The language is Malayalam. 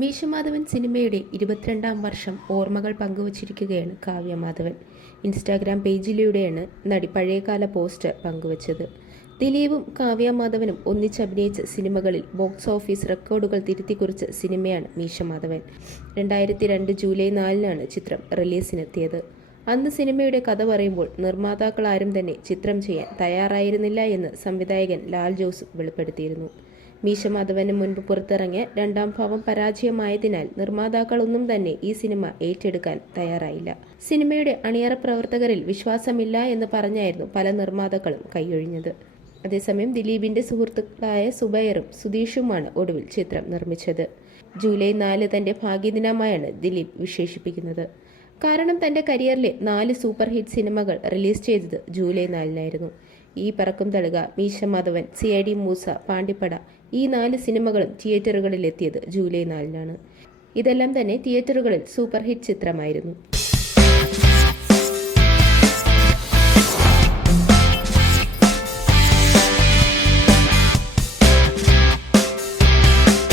മീശമാധവൻ സിനിമയുടെ ഇരുപത്തിരണ്ടാം വർഷം ഓർമ്മകൾ പങ്കുവച്ചിരിക്കുകയാണ് കാവ്യ മാധവൻ ഇൻസ്റ്റാഗ്രാം പേജിലൂടെയാണ് നടി പഴയകാല പോസ്റ്റ് പങ്കുവച്ചത്. ദിലീപും കാവ്യ മാധവനും ഒന്നിച്ചഭിനയിച്ച സിനിമകളിൽ ബോക്സ് ഓഫീസ് റെക്കോർഡുകൾ തിരുത്തിക്കുറിച്ച സിനിമയാണ് മീശമാധവൻ. രണ്ടായിരത്തി രണ്ട് ജൂലൈ നാലിനാണ് ചിത്രം റിലീസിനെത്തിയത്. അന്ന് സിനിമയുടെ കഥ പറയുമ്പോൾ നിർമ്മാതാക്കൾ ആരും തന്നെ ചിത്രം ചെയ്യാൻ തയ്യാറായിരുന്നില്ല എന്ന് സംവിധായകൻ ലാൽ ജോസ് വെളിപ്പെടുത്തിയിരുന്നു. മീശ മാധവന് മുൻപ് പുറത്തിറങ്ങിയ രണ്ടാം ഭാവം പരാജയമായതിനാൽ നിർമ്മാതാക്കളൊന്നും തന്നെ ഈ സിനിമ ഏറ്റെടുക്കാൻ തയ്യാറായില്ല. സിനിമയുടെ അണിയറ പ്രവർത്തകരിൽ വിശ്വാസമില്ല എന്ന് പറഞ്ഞായിരുന്നു പല നിർമ്മാതാക്കളും കൈയൊഴിഞ്ഞത്. അതേസമയം ദിലീപിന്റെ സുഹൃത്തുക്കളായ സുബൈറും സുധീഷുമാണ് ഒടുവിൽ ചിത്രം നിർമ്മിച്ചത്. ജൂലൈ നാല് തന്റെ ഭാഗ്യദിനമായാണ് ദിലീപ് വിശേഷിപ്പിക്കുന്നത്. കാരണം തന്റെ കരിയറിലെ നാല് സൂപ്പർ ഹിറ്റ് സിനിമകൾ റിലീസ് ചെയ്തത് ജൂലൈ നാലിനായിരുന്നു. ഈ Parakkum Thalika Meesha Madhavan C I D Moosa Pandippada ഈ നാല് സിനിമകളും തിയേറ്ററുകളിൽ എത്തിയത് ജൂലൈ നാലിനാണ്. ഇതെല്ലാം തന്നെ തിയേറ്ററുകളിൽ സൂപ്പർ ഹിറ്റ് ചിത്രമായിരുന്നു.